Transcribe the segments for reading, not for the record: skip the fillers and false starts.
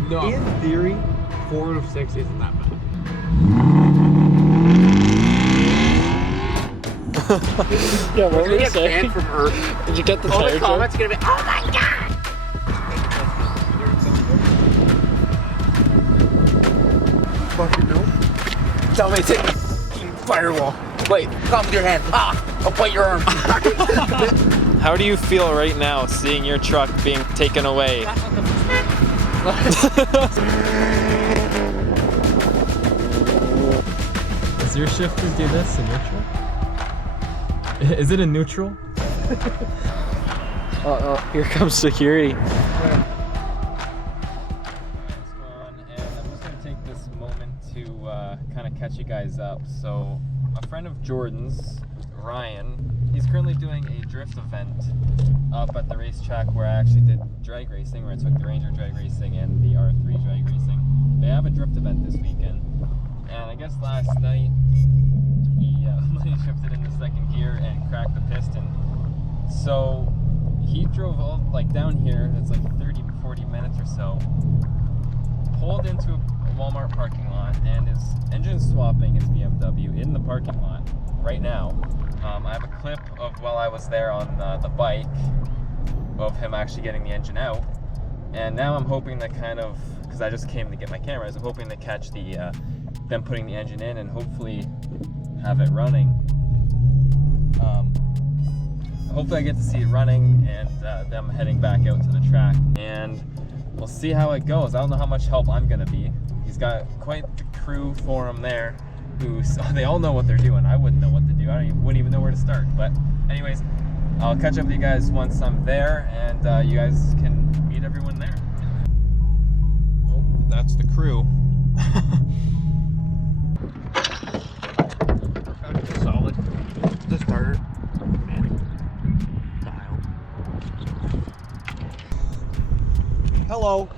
good enough. In theory, 4 out of 6 isn't that bad. Yeah, what were you Get saying? banned from Earth. Did you get the All tire the joke? comments gonna be, oh my god! Fucking no. Tell me it's a firewall. Wait, come with your hand. Ah! I'll bite your arm. How do you feel right now seeing your truck being taken away? Does your shifter do this in neutral? Is it in neutral? Oh, here comes security. And I'm just going to take this moment to kind of catch you guys up. So, a friend of Jordan's, Ryan, he's currently doing a drift event up at the racetrack where I actually did drag racing, where I took the Ranger drag racing and the R3 drag racing. They have a drift event this weekend, and I guess last night he drifted in the second gear and cracked the piston. So he drove all like down here, it's like 30-40 minutes or so, pulled into a Walmart parking lot and is engine swapping his BMW in the parking lot right now. I have a clip of while I was there on the bike of him actually getting the engine out, and now I'm hoping to kind of, because I just came to get my cameras, I'm hoping to catch the them putting the engine in and hopefully have it running. Hopefully I get to see it running and them heading back out to the track, and we'll see how it goes. I don't know how much help I'm gonna be. He's got quite the crew for him there, they all know what they're doing. I wouldn't know what to do. Wouldn't even know where to start. But anyways, I'll catch up with you guys once I'm there, and you guys can meet everyone there. Oh, that's the crew. Solid. The starter. Man. Dial. Hello.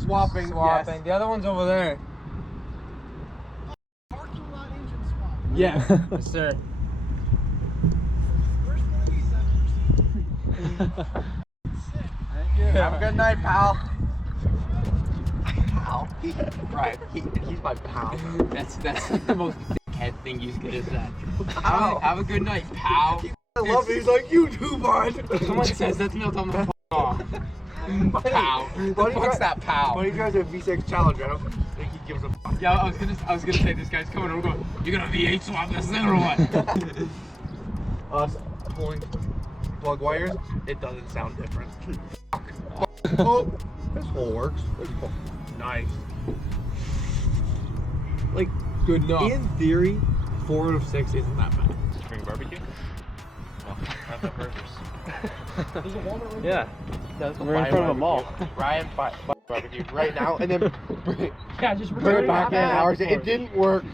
Swapping. Yes. The other one's over there. Parking lot engine swap. Yeah. Yes, sir. First one of these I've ever seen. Sick. Thank you. Have a good night, pal. Pal? Right. He's my pal. That's like the most dickhead thing you could have said. Pal. Have a good night, pal. I love it. He's like, you too, bud. If someone says that to me, I'll tell them to f off. Pal. What's that pal? But he drives a V6 Challenger. I don't think he gives a fuck. Yeah, I was gonna say this guy's coming over. Going, you're gonna V8 swap this thing or what? Us pulling plug wires, it doesn't sound different. Oh, this hole works. Nice. Like, Good enough. in theory, 4 out of 6 isn't that bad. Bring barbecue? No, not the burgers. Yeah. We're in front of a mall. Ryan, buy barbecue right now, and then Yeah, just bring it back in hours. It didn't work.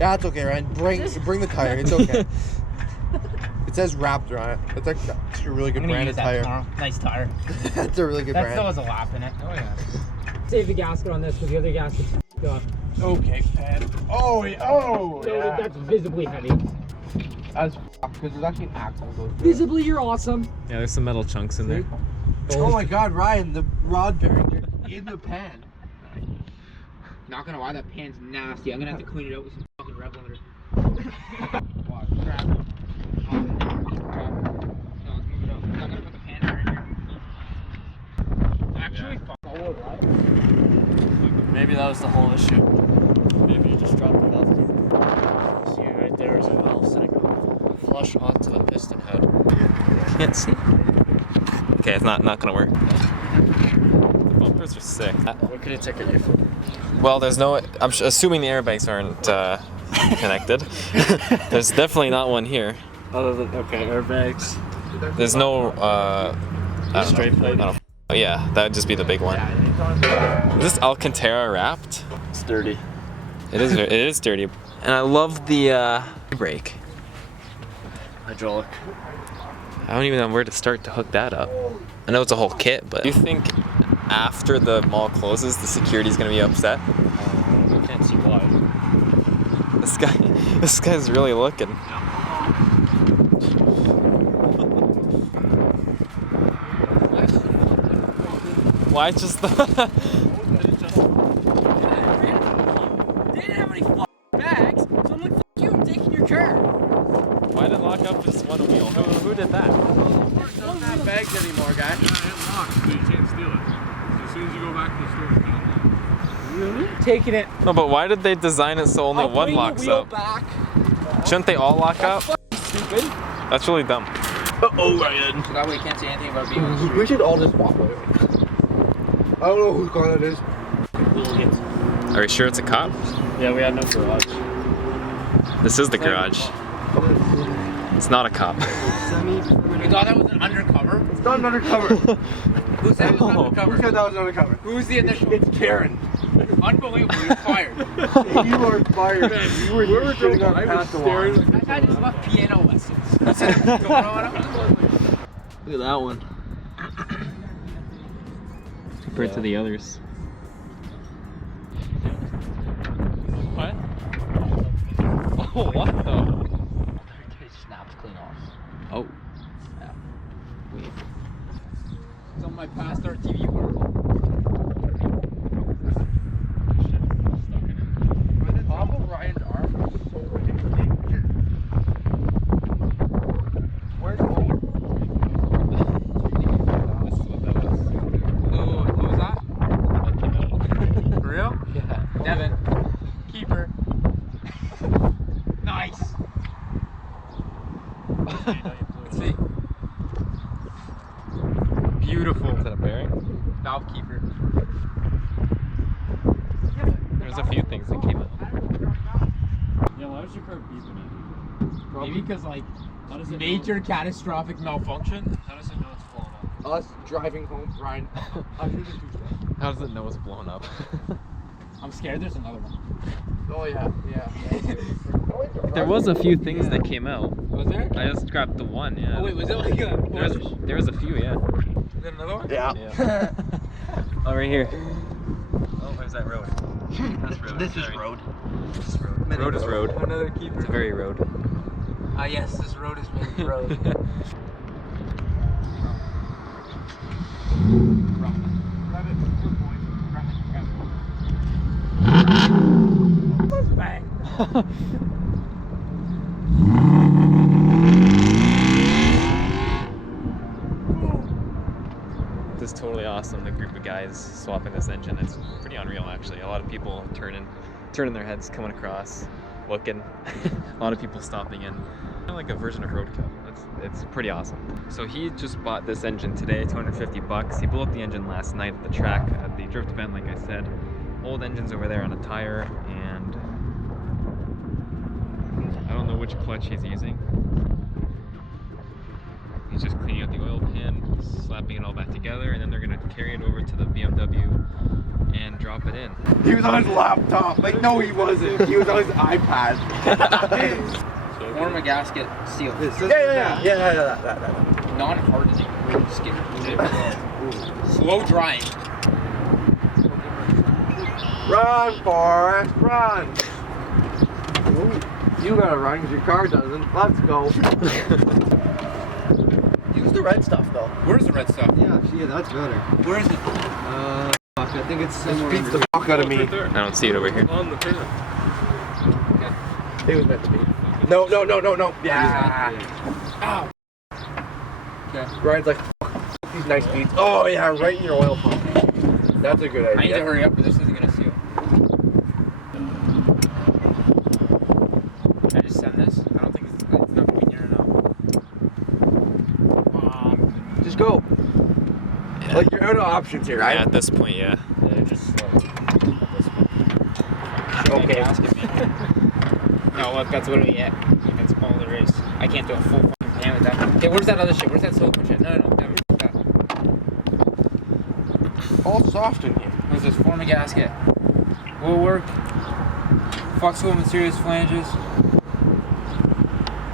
Yeah, it's okay, Ryan. Bring the tire. It's okay. It says Raptor on it. It's like that's a really good brand of tire. Nice tire. That's a really good That brand. still has a lap in it. Oh yeah. Save the gasket on this because the other gasket's f***ed up. Okay, Pat. Oh, So that's visibly heavy. That's because there's actually an axle goes through. Visibly, you're awesome. Yeah, there's some metal chunks in there. Oh my God, Ryan, the rod bearings are in the pan. Not gonna lie, that pan's nasty. I'm gonna have to clean it out with some fucking Revlander. Watch, grab it. No, let's move it up. I'm not gonna put the pan right here. Actually, fuck. Maybe that was the whole issue. Maybe you just dropped it off. See, right there is a valve sitting flush onto the piston head. Can't see. Okay, it's not gonna work. The bumpers are sick. What could it ticket you for? Well, there's no. I'm assuming the airbags aren't connected. There's definitely not one here. Other than, okay, airbags. There's no. I don't Straight know. plate? I don't. Oh, yeah, that would just be the big one. Is this Alcantara wrapped? It's dirty. It is. It is dirty. And I love the brake. Hydraulic. I don't even know where to start to hook that up. I know it's a whole kit, but do you think after the mall closes, the security's gonna be upset? I can't see why. This guy's really looking. Why just the... They didn't have any bags, so I'm like, fuck you, I'm taking your car. Why did it lock up just one wheel? Who did that? Don't have bags anymore, guy. Yeah, it's locked, so you can't steal it. As soon as you go back to the store, it's not locked. Really? Taking it. No, but why did they design it so only one locks up? Back. Shouldn't they all lock up? Stupid. That's really dumb. Uh-oh, Ryan. So that way you can't say anything about being on the street. We should all just walk away. I don't know whose car that is. Are you sure it's a cop? Yeah, we had no garage. This is the garage. It's not a cop. We thought that was an undercover. It's not an undercover. Who said it was undercover? Who said that was undercover? Who's the initial? It's Karen. Unbelievable, you're fired. You are fired. You were sitting on past the line. That guy just left piano lessons. What's going on? Look at that one. Compared to the others. What? Oh, what the? It snaps clean off. Oh. It's on my past our TV work. The top of Ryan's arm is so ridiculous. Where's home? This is what that was. Oh, what was that? For real? Yeah. Devin. Keeper. Nice. Let's see. Beautiful. Is that a bearing? Valve keeper. There's a few things that came out. Yeah, why was your car beeping at you? Maybe because like How does it major catastrophic malfunction. How does it know it's blown up? Us driving home, Ryan. I should have Tuesday. How does it know it's blown up? I'm scared there's another one. Oh yeah, yeah. There was a few things that came out. Was there? I just grabbed the one, yeah. Oh wait, was it like a There was a few, yeah. Is there another one? Yeah. Yeah. Oh, right here. Oh, where's that road? That's road. This is road. Road is road. Another keeper. It's a very road. Ah yes, this road is maybe road. Bang. This is totally awesome. The group of guys swapping this engine. It's pretty unreal, actually. A lot of people turning their heads, coming across, looking. A lot of people stopping in. Kind of like a version of Road Cup. It's pretty awesome. So he just bought this engine today, 250 bucks. He blew up the engine last night at the track at the drift event, like I said. Old engine's over there on a tire, and I don't know which clutch he's using. He's just cleaning out the oil pan, slapping it all back together, and then they're gonna carry it over to the BMW and drop it in. He was on his laptop. Like, no, he wasn't. He was on his iPad. Form a gasket seal. Yeah. Non-hardening skin. Slow drying. Run, Forrest, run. You gotta run because your car doesn't. Let's go. Use the red stuff though. Where's the red stuff? Yeah, that's better. Where is it? Fuck, I think it's This somewhere beats the fuck out of me. I don't see it over here. On the pin. It was meant to be. No. Yeah. Ow. Okay. Ryan's like, fuck these nice beats. Oh yeah, right in your oil pump. That's a good idea. I need to hurry up, but this isn't gonna seal. Can I just send this? I don't think it's not going near enough. Just go. Yeah. Like you're out of options here, right? Yeah, at this point, yeah. Yeah, just slow. At this point. Okay. No, look, that's literally it. That's all there is. I can't do a full fucking pan with that. Okay, where's that other shit? Where's that silicone shit? No, never. That. All soft in here. What's this? Form a gasket. Will work. Flexible materials, flanges.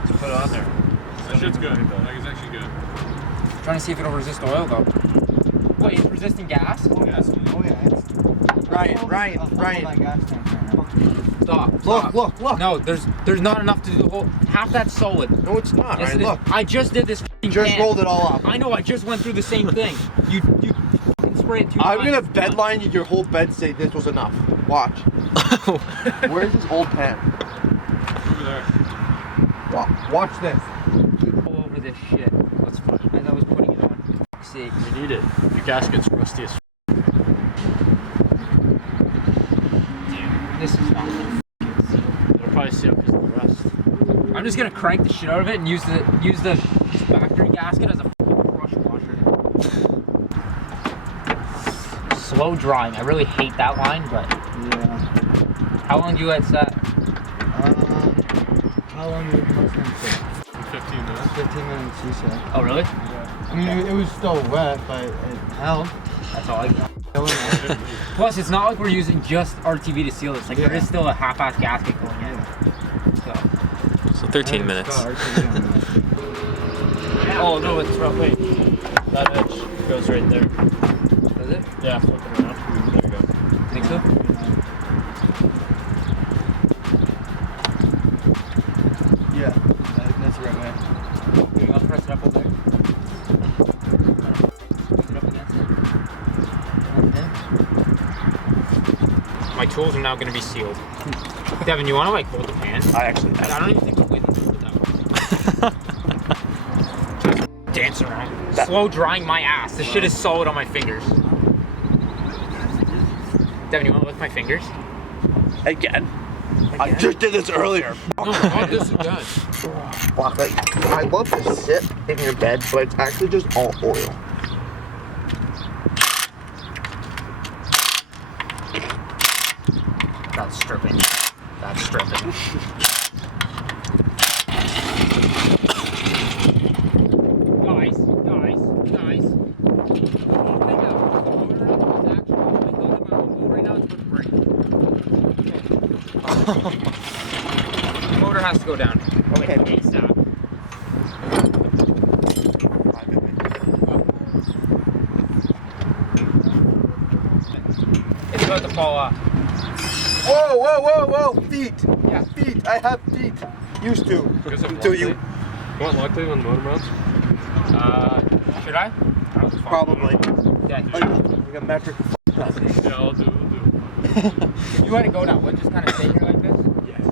Just put it on there. That shit's good. Like, it's actually good. Trying to see if it'll resist oil though. Wait, it's resisting gas? Oh yeah, it's Ryan. Stop. Look. No, there's not enough to do the whole. Half that's solid. No, it's not. Yes, Ryan, it is. look. I just did this. You just rolled it all up. I know. I just went through the same thing. You fucking spray it 2 I'm times. gonna bedline your whole bed say this was enough. Watch. Where's this old pan? Over there. Watch this. All over this shit. That's fine. As I was putting it on. Fuck's sake. We need it. Your gasket's rusty as Damn, this is not gonna f***ing seal. It'll probably seal because of the rust. I'm just gonna crank the shit out of it and use the factory gasket as a fucking crush washer. Slow drying. I really hate that line, but Yeah. how long do you let set? How long did it take? 15 minutes. 15 minutes, you said. Oh really? Yeah. I mean, it was still wet, but it held. That's all I got. Plus, it's not like we're using just RTV to seal this. Like there is still a half-ass gasket going in. So 13 minutes. Oh no, it's right. Wait. That edge goes right there. Does it? Yeah, flip it around. There you go. Think so? Yeah, that's the right way. You want to press it up over there? Squeeze it up against it. My tools are now going to be sealed. Devin, you want to like hold the pan? I don't even think the wind is with that. Dance around. Slow drying my ass. This shit is solid on my fingers. Devin, you want to lick my fingers? Again. I just did this earlier. Oh, not this again. Fuck, I love to sit in your bed, but it's actually just all oil. That's stripping. That's stripping. Guys. The whole thing out. The motor up is actually only holding my motor right now is with the brake. The motor has to go down. Okay. Like ASAP. It's about to fall off. Whoa! Feet! Yeah. Feet! I have feet! Used to. Until you. Want Loctite on the motor mounts? Should I? Probably. Yeah. Like a metric. Yeah, I'll do it. You let it go now. We'll just kind of stay here like this? Yes.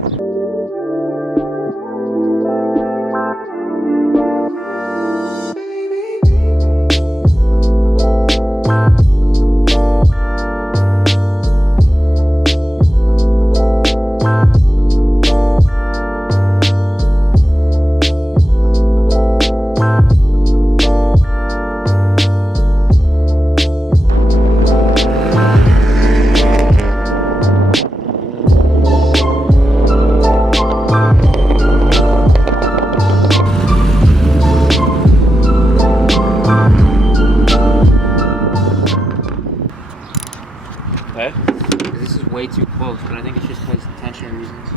Hey? This is way too close, but I think it's just because tensioner reasons.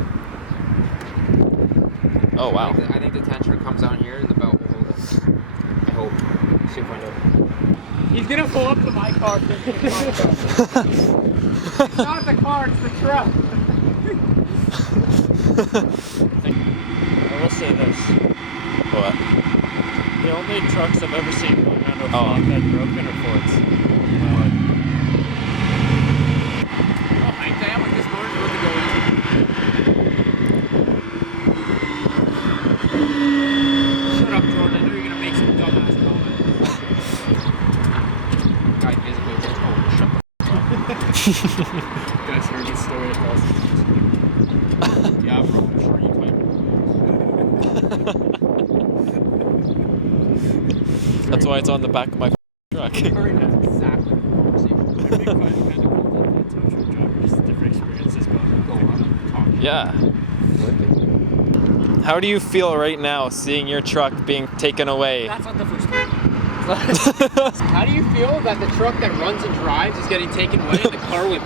Oh wow. I think the tensioner comes down here and the belt will hold it. I hope. Soon find out. He's gonna pull up to my car. It's not the car, it's the truck. I will say this. What? The only trucks I've ever seen going under a Oh. flatbed broken are Fords. Oh, I damn what this motor's about to go in. Shut up, Jordan. I know you're gonna make some dumbass comment. Guy physically just shut the You guys heard this story at all? Yeah, bro. I'm sure you claim. That's why it's on the back of my truck. Very nice. Exactly the conversation. I think kind of cool that it's a truck driver, just different experiences going Go on. on. Yeah. How do you feel right now seeing your truck being taken away? That's not the first time. How do you feel that the truck that runs and drives is getting taken away and the car with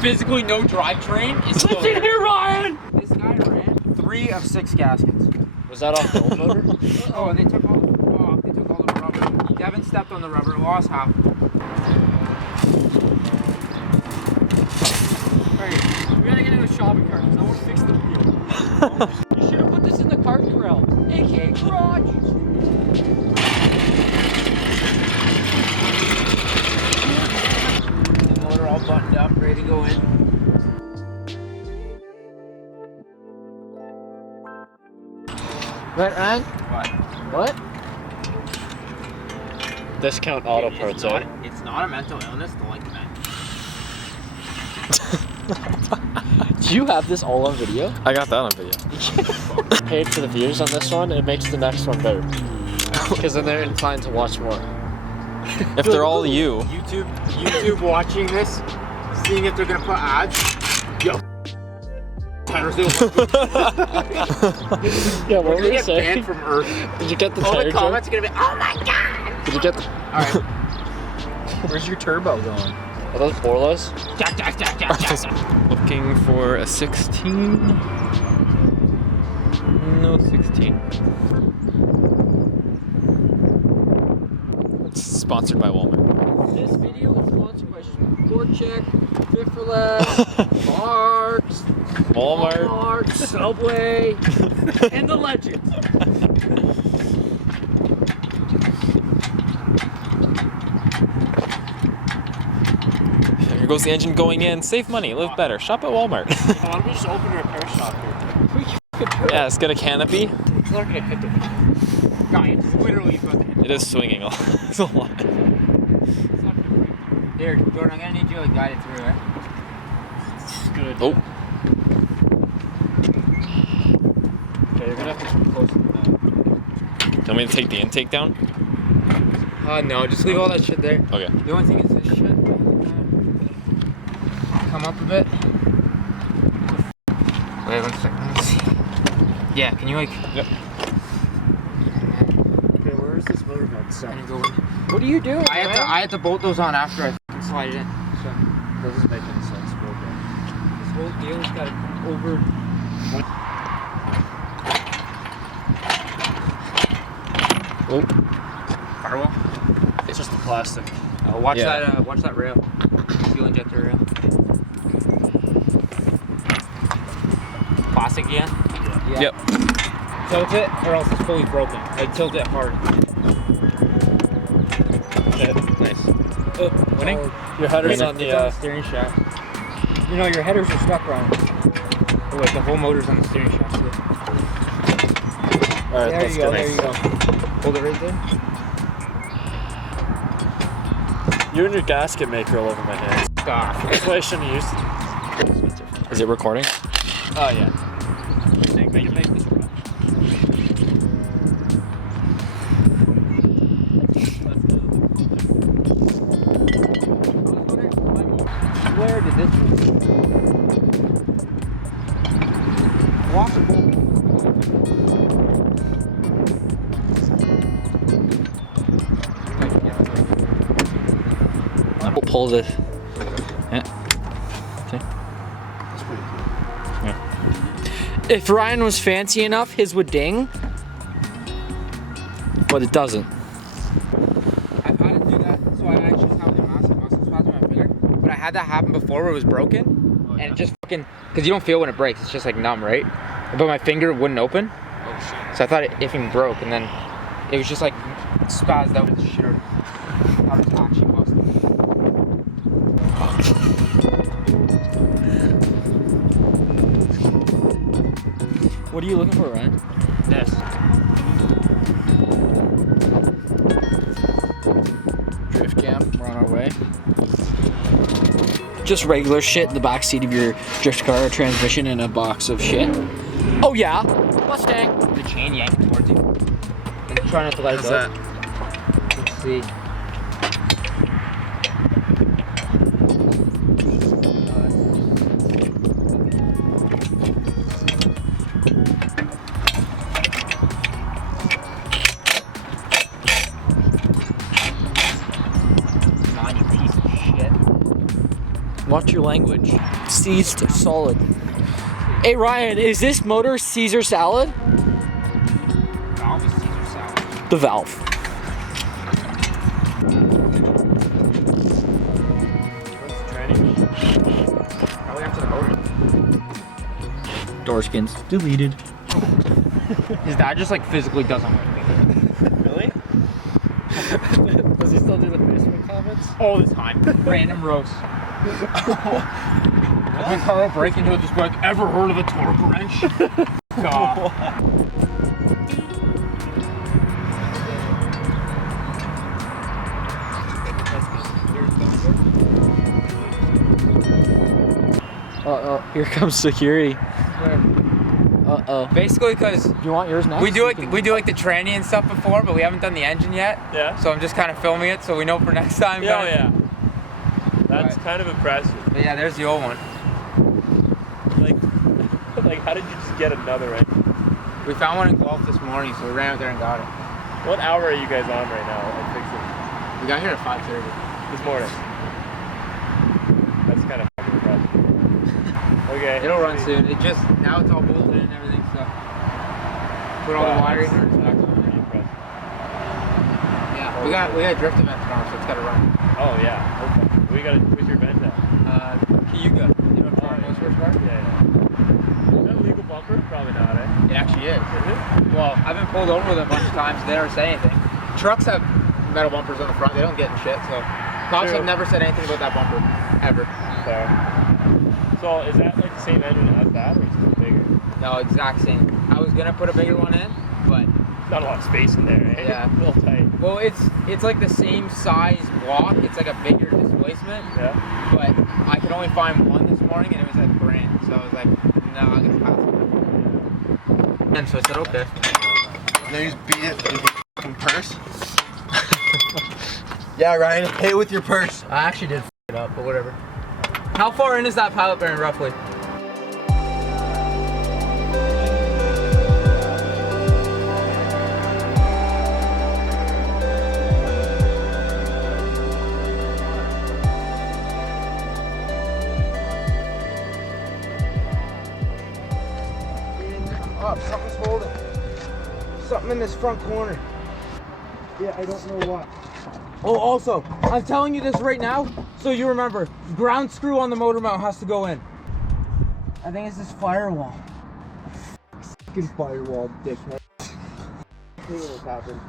physically no drivetrain is still Listen here, Ryan! This guy ran 3 of 6 gaskets. Was that off the old motor? Oh, and they took all the rubber. Devin stepped on the rubber, lost half. Alright, we gotta get into a shopping cart because I want to fix the wheel. You should have put this in the cart grill, aka garage. Right, Ryan? What? What? Discount auto It's parts, not, eh? it's not a mental illness to like men. Do you have this all on video? I got that on video. Paid for the views on this one, it makes the next one better. Because then they're inclined to watch more. If they're all you. YouTube watching this, seeing if they're gonna put ads. Yo. Tire sales. Yeah, what We're were gonna you get saying? banned from Earth. Did you get the All tire the joke? comments are gonna be, oh my god! Did you get the... Alright. Where's your turbo going? Are those Borlas? Jack, jack, jack, jack, jack, jack. Looking for a 16. No 16. It's sponsored by Walmart. This video is sponsored by Sport Check, Fit for Less, Marks, Walmart. Subway, and the Legends. Here goes the engine going in. Save money, live better. Shop at Walmart. Why don't we just open a repair shop here? Yeah, it's got a canopy. It's not gonna hit the... Guy, it's literally about to hit. It is swinging a it's a lot. Here, Jordan, I'm gonna need you to guide it through, eh? Good idea. Oh. Okay, you're gonna have to come closer to that. Tell me to take the intake down? No, just leave all that shit there. Okay. The only thing is this shit. Come up a bit. Wait 1 second. Let me see. Yeah, can you like? Yep. Okay, where is this motor mount set? Can you go in? What are you doing, I had to bolt those on after I fucking slide it in. So Doesn't make any sense, but okay. this whole deal's got to come over. Oh, Firewall. it's just the plastic. Watch Yeah. that. Watch that rail. Fuel injector rail. Plastic again. Yeah. Yep. Tilt it, or else it's fully broken. Like tilt it hard. Nice. Winning. Your header's Winner. on the... It's on the steering shaft. You know your headers are stuck wrong. Oh wait, the whole motor's on the steering shaft too. Alright, There that's you go. good. There you go. Hold it right there. You and your gasket maker all over my hands. Stop. That's why I shouldn't have used it. Is it recording? Oh, yeah. We can make this run. Where did this washable? We'll pull this. Yeah. If Ryan was fancy enough, his would ding. But it doesn't. I've had it do that, so I actually have a massive muscle spasm in my finger. But I had that happen before where it was broken, and it just fucking, because you don't feel when it breaks, it's just like numb, right? But my finger wouldn't open, so I thought it effing broke, and then it was just like spazzed out with shit. I thought it was actually busted. What are you looking for, Ryan? This. Drift cam. We're on our way. Just regular shit in the backseat of your drift car, a transmission, and a box of shit. Oh yeah, Mustang. The chain yanked towards you. And try not to let it How's go. that? Let's see. Come on, you piece of shit. Watch your language. Seized solid. Hey Ryan, is this motor Caesar salad? Valve is Caesar salad. The valve. Probably after the motor. Door skins deleted. His dad just like physically doesn't like me. Really? Does he still do the Facebook comments? All the time. Random roast. When Carl break into it, just be like, ever heard of a torque wrench? God. Here comes security. Uh-oh. Basically, because Do you want yours next? we do like the tranny and stuff before, but we haven't done the engine yet. Yeah. So I'm just kind of filming it so we know for next time. Yeah, kinda. yeah. That's Right. kind of impressive. But yeah, there's the old one. Like, how did you just get another engine? We found one in Guelph this morning, so we ran out there and got it. What hour are you guys on right now? I think We got here at 5:30. this morning. That's kind of fucking impressive. Okay. It'll run soon. It just now it's all bolted and everything, so put all the wiring in. That's actually pretty impressive. Yeah, we got drift event tomorrow, so it's gotta run. Oh yeah. Okay. Where's your event at? Cayuga. You know what Toronto's first part? Yeah, yeah. Is that a legal bumper? Probably not, eh? It actually is. Is it? Well, I've been pulled over with it a bunch of times. They never say anything. Trucks have metal bumpers on the front. They don't get in shit. So cops True. have never said anything about that bumper ever. Fair. So is that like the same engine as that, or is it bigger? No, exact same. I was gonna put a bigger one in, but Not a lot of space in there, eh? Yeah. A little tight. well, it's like the same size block. It's like a bigger displacement, Yeah. but I could only find one this morning, and it was like brand. So I was like, no, I'm gonna pass it. And so I said, okay. Then you just beat it with your fucking purse. Yeah, Ryan, hit it with your purse. I actually did f it up, but whatever. How far in is that pilot bearing roughly? Up, something's holding. Something in this front corner. Yeah, I don't know what. Oh, also, I'm telling you this right now, so you remember, ground screw on the motor mount has to go in. I think it's this firewall. Fucking firewall, dickhead. What's happened?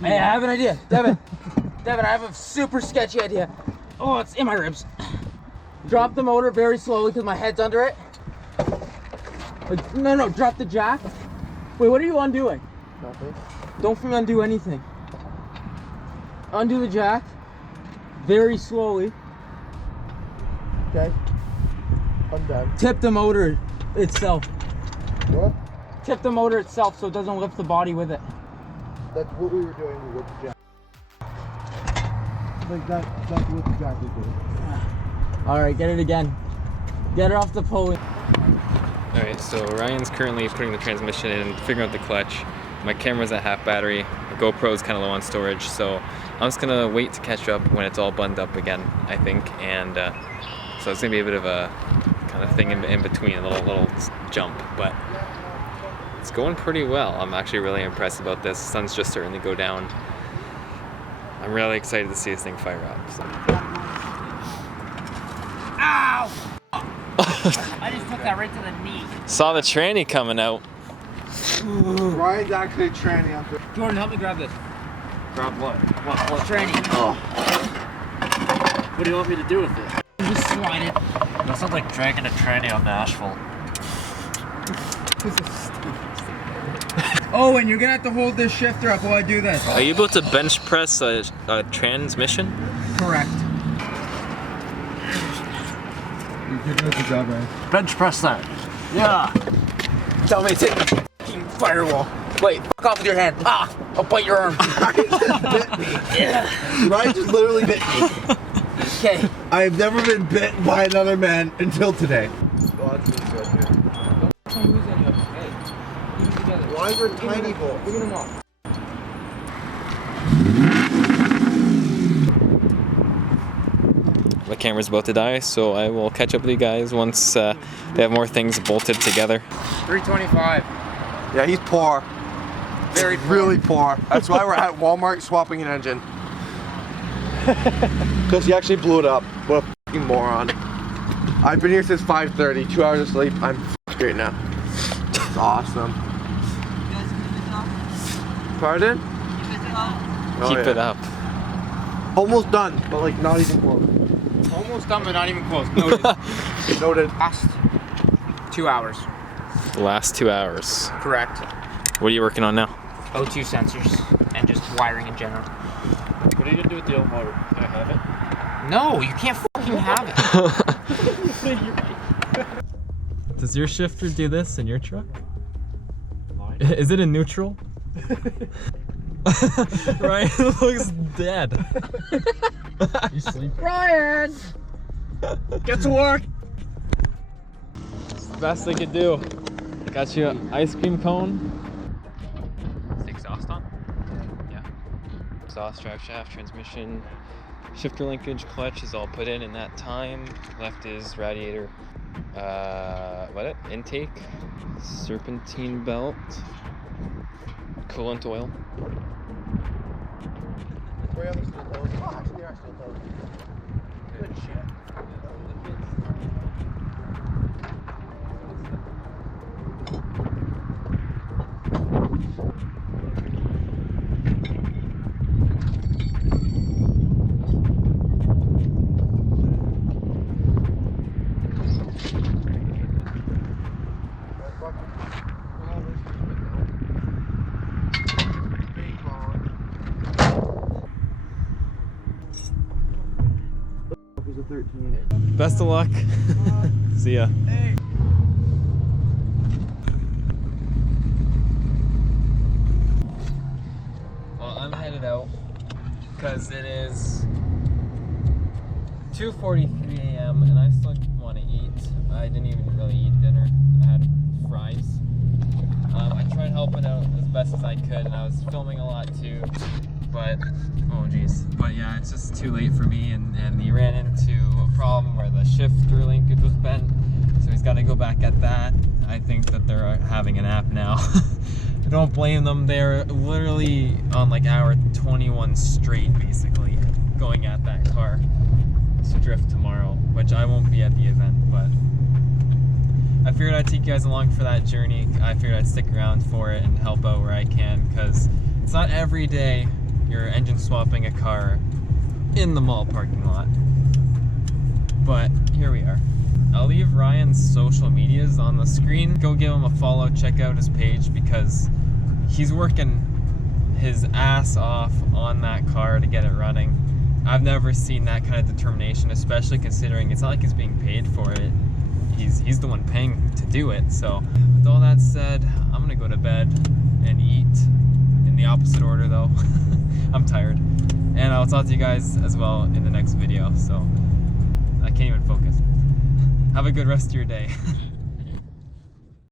Hey, I have an idea. Devin, I have a super sketchy idea. Oh, it's in my ribs. Drop the motor very slowly because my head's under it. Like, no, drop the jack. Wait, what are you undoing? Nothing. Don't undo anything. Undo the jack very slowly. Okay. I'm done. Tip the motor itself. What? Tip the motor itself so it doesn't lift the body with it. That's what we were doing with the jack. Like that's what the jack was doing. All right, get it again. Get it off the pulley. Alright, so Ryan's currently putting the transmission in, figuring out the clutch. My camera's at half battery. My GoPro's kind of low on storage, so I'm just gonna wait to catch up when it's all buttoned up again, I think. And so it's gonna be a bit of a kind of thing in between, a little jump, but it's going pretty well. I'm actually really impressed about this. The sun's just starting to go down. I'm really excited to see this thing fire up. So. Ow! I just took that right to the knee. Saw the tranny coming out. Ryan's actually a tranny out there. Jordan, help me grab this. Grab what? What tranny? What do you want me to do with it? Just slide it. That sounds like dragging a tranny on the asphalt. Oh, and you're gonna have to hold this shifter up while I do this. Are you about to bench press a transmission? Correct. You're doing a good job, Ryan. Bench press that. Yeah. Tell me to hit the f***ing firewall. Wait, fuck off with your hand. Ah! I'll bite your arm. Ryan just literally bit me. Okay. I have never been bit by another man until today. Why is there tiny bolts? Give me them all. My camera's about to die, so I will catch up with you guys once they have more things bolted together. 325. Yeah, he's poor. Very poor. Really poor. That's why we're at Walmart swapping an engine. Because he actually blew it up. What a fucking moron. I've been here since 5:30, 2 hours of sleep. I'm great now. It's awesome. Pardon? Oh, Keep yeah. it up. Almost done, but like not even close. Almost done, but not even close. Noted. Noted. Last 2 hours. The last 2 hours. Correct. What are you working on now? O2 sensors and just wiring in general. What are you gonna do with the old motor? Can I have it? No, you can't fucking have it. Does your shifter do this in your truck? Is it in neutral? Ryan looks dead. You sleep. Ryan! Get to work! It's the best they could do. Got you an ice cream cone. Is the exhaust on? Yeah. Exhaust, drive shaft, transmission, shifter linkage, clutch is all put in that time. Left is radiator, intake, serpentine belt, coolant oil. Where are the steel toes? Oh, actually, there are steel toes. Good shit. Best of luck. See ya. Well, I'm headed out because it is 2:43 a.m. and I still want to eat. I didn't even really eat dinner. I had fries. I tried helping out as best as I could, and I was filming a lot too. But oh geez. But yeah, it's just too late for me, and he ran into a problem where the shifter linkage was bent, so he's got to go back at that. I think that they're having a nap now. I don't blame them. They're literally on like hour 21 straight, basically, going at that car to drift tomorrow, which I won't be at the event, but I figured I'd take you guys along for that journey. I figured I'd stick around for it and help out where I can, because it's not every day you're engine swapping a car in the mall parking lot. But here we are. I'll leave Ryan's social medias on the screen. Go give him a follow, check out his page, because he's working his ass off on that car to get it running. I've never seen that kind of determination, especially considering it's not like he's being paid for it. He's the one paying to do it. So with all that said, I'm gonna go to bed and eat, in the opposite order though. I'm tired, and I'll talk to you guys as well in the next video, so I can't even focus. Have a good rest of your day.